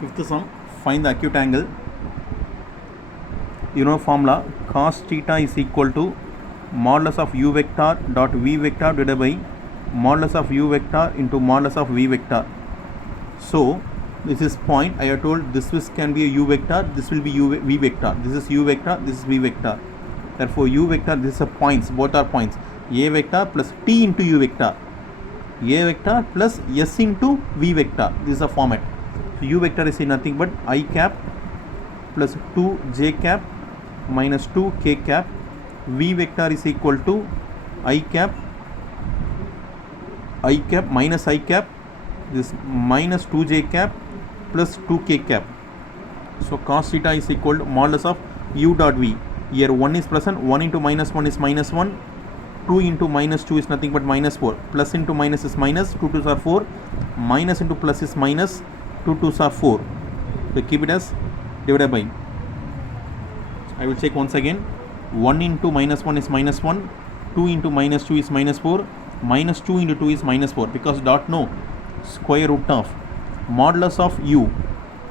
Fifth sum, find the acute angle. You know formula, cos theta is equal to modulus of u vector dot v vector divided by modulus of u vector into modulus of v vector. So this is point. I have told this can be a u vector, this will be v vector, this is u vector, this is v vector. Therefore u vector, this is a points, both are points. A vector plus t into u vector, a vector plus s into v vector. This is a format. So u vector is nothing but I cap plus 2j cap minus 2k cap. V vector is equal to I cap minus I cap, this minus 2j cap plus 2k cap. So cos theta is equal to modulus of u dot v. Here 1 is plus and 1 into minus 1 is minus 1. 2 into minus 2 is nothing but minus 4. Plus into minus is minus, 2 2s are 4. Minus into plus is minus, 2 2s are 4. So keep it as divided by. I will check once again. 1 into minus 1 is minus 1. 2 into minus 2 is minus 4. Minus 2 into 2 is minus 4. Because dot no, square root of modulus of u.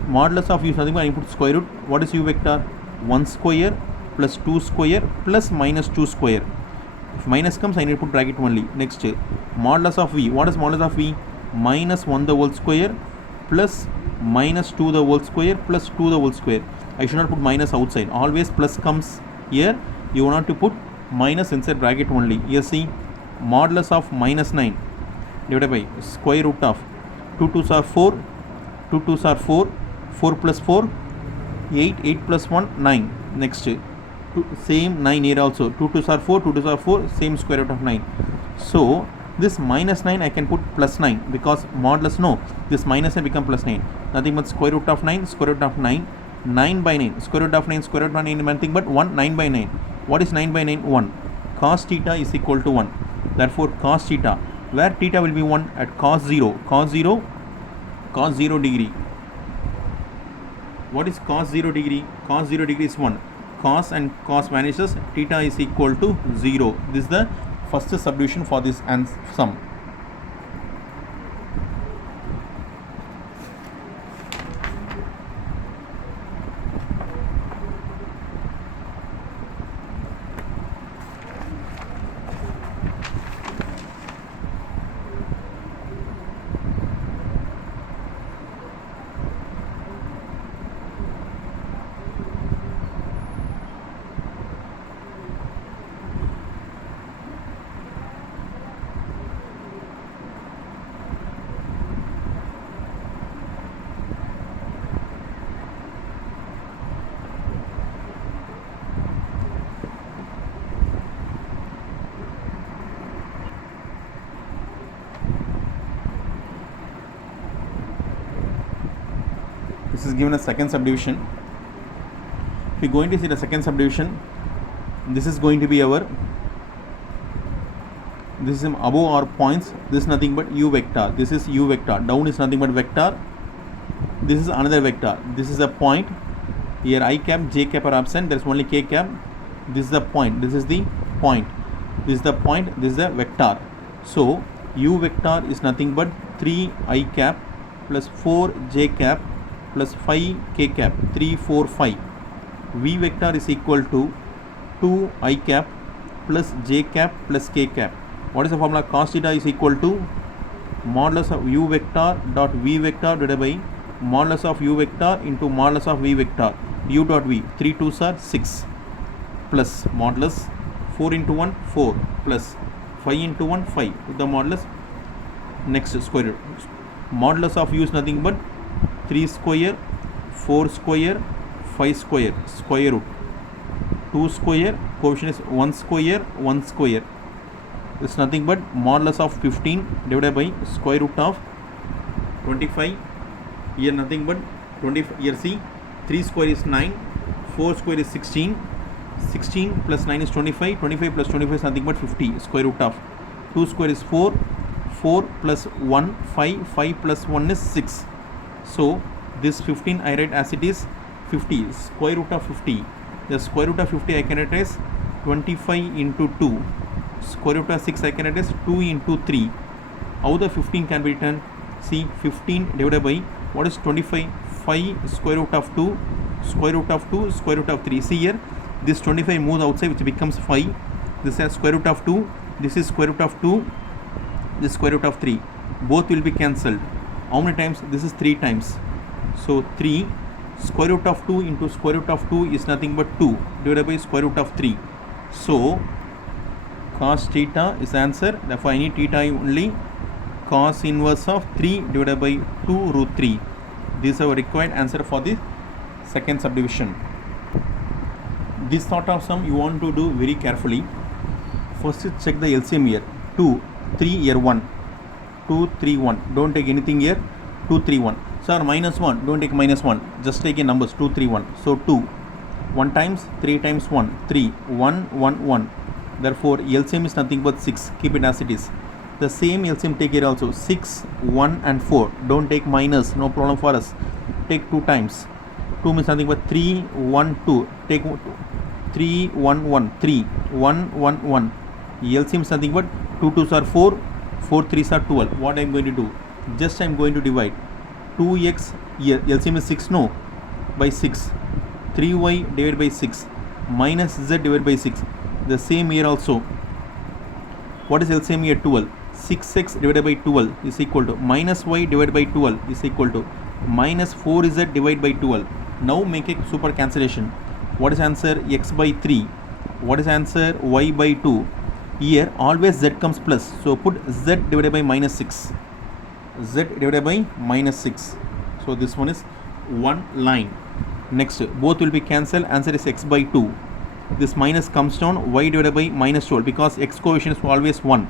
Modulus of u is nothing but I put square root. What is u vector? 1 square plus 2 square plus minus 2 square. If minus comes, I need to put bracket only. Next, modulus of v. What is modulus of v? Minus 1 the whole square plus minus 2 the whole square plus 2 the whole square. I should not put minus outside. Always plus comes here. You want to put minus inside bracket only. Here see, modulus of minus 9 divided by square root of 2 2s are 4. 2 2s are 4. 4 plus 4, 8. 8 plus 1, 9. Next, same 9 here also. 2 2s are 4. 2 2s are 4. Same square root of 9. So this minus 9 I can put plus 9 because modulus no. This minus 9 become plus 9. Nothing but square root of 9. Square root of 9. 9 by 9. Square root of 9. Square root of 9 is nothing but 1. 9 by 9. What is 9 by 9? 1. Cos theta is equal to 1. Therefore cos theta, where theta will be 1 at cos 0. Cos 0 degree. What is cos 0 degree? Cos 0 degree is 1. Cos and cos vanishes. Theta is equal to 0. This is the first subdivision for this sum. This is given a second subdivision. If we are going to see the second subdivision, this is going to be our, this is above our points. This is nothing but u vector. This is u vector. Down is nothing but vector. This is another vector. This is a point. Here I cap, j cap are absent. There is only k cap. This is the point. This is the point. This is the point. This is the vector. So u vector is nothing but 3 I cap plus 4 j cap plus 5 k cap, 3 4 5. V vector is equal to 2 I cap plus j cap plus k cap. What is the formula? Cos theta is equal to modulus of u vector dot v vector divided by modulus of u vector into modulus of v vector. U dot v, 3 2s are 6 plus modulus 4 into 1 4 plus 5 into 1 5 with the modulus. Next, square root. Modulus of u is nothing but 3 square, 4 square, 5 square, square root. 2 square, coefficient is 1 square, 1 square. This is nothing but modulus of 15 divided by square root of 25. Here nothing but 25. Here see, 3 square is 9, 4 square is 16. 16 plus 9 is 25. 25 plus 25 is nothing but 50. Square root of 2 square is 4. 4 plus 1, 5. 5 plus 1 is 6. So this 15 I write as it is 50. Square root of 50. The square root of 50 I can write as 25 into 2. Square root of 6 I can write as 2 into 3. How the 15 can be written? See, 15 divided by what is 25? 5 square root of 2, square root of 2, square root of 3. See here, this 25 moves outside, which becomes 5. This is square root of 2, this is square root of 2, this square root of 3. Both will be cancelled. How many times? This is 3 times. So 3 square root of 2 into square root of 2 is nothing but 2 divided by square root of 3. So cos theta is the answer. Therefore I need theta only. Cos inverse of 3 divided by 2 root 3. This is our required answer for the second subdivision. This sort of sum you want to do very carefully. First check the LCM here. 2, 3 here 1. 2, 3, 1. Don't take anything here. 2, 3, 1. Sir, minus 1. Don't take minus 1. Just take a numbers. 2, 3, 1. So 2. 1 times 3 times 1. 3. 1, 1, 1. Therefore LCM is nothing but 6. Keep it as it is. The same LCM take here also. 6, 1 and 4. Don't take minus. No problem for us. Take 2 times. 2 means nothing but 3, 1, 2. Take 3, 1, 1. 3, 1, 1, 1. LCM is nothing but 2 2s are 4. 4 3s are 12. What I am going to do? Just I am going to divide 2x here. LCM is 6 no, by 6. 3y divided by 6 minus z divided by 6. The same here also. What is LCM here? 12. 6x divided by 12 is equal to minus y divided by 12 is equal to minus 4z divided by 12. Now make a super cancellation. What is answer? X by 3. What is answer? Y by 2. Here always z comes plus. So put z divided by minus 6. Z divided by minus 6. So this one is one line. Next, both will be cancelled. Answer is x by 2. This minus comes down, y divided by minus 12 because x coefficient is always 1.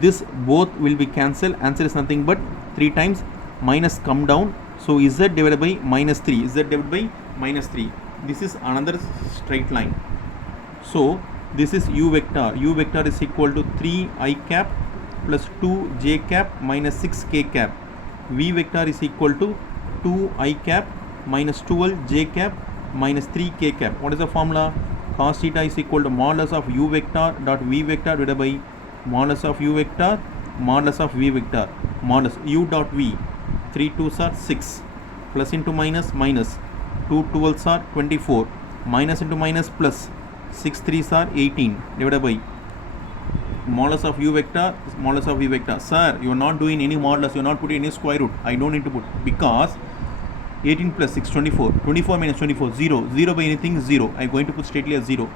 This both will be cancelled. Answer is nothing but 3 times minus come down. So z divided by minus 3. Z divided by minus 3. This is another straight line. So this is u vector. U vector is equal to 3i cap plus 2j cap minus 6k cap. V vector is equal to 2i cap minus 12j cap minus 3k cap. What is the formula? Cos theta is equal to modulus of u vector dot v vector divided by modulus of u vector modulus of v vector modulus u dot v. 3 2s are 6 plus into minus minus 2 12s are 24 minus into minus plus 6 3s are 18 divided by modulus of u vector is modulus of v vector. Sir, you are not doing any modulus, you are not putting any square root. I don't need to put because 18 plus 6 24. 24 minus 24 0. 0 by anything 0. I am going to put straightly as 0.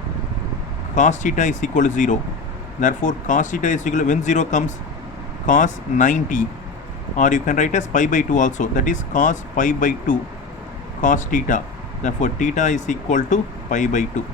Cos theta is equal to 0. Therefore cos theta is equal to, when 0 comes, cos 90, or you can write as pi by 2 also, that is cos pi by 2 cos theta. Therefore theta is equal to pi by 2.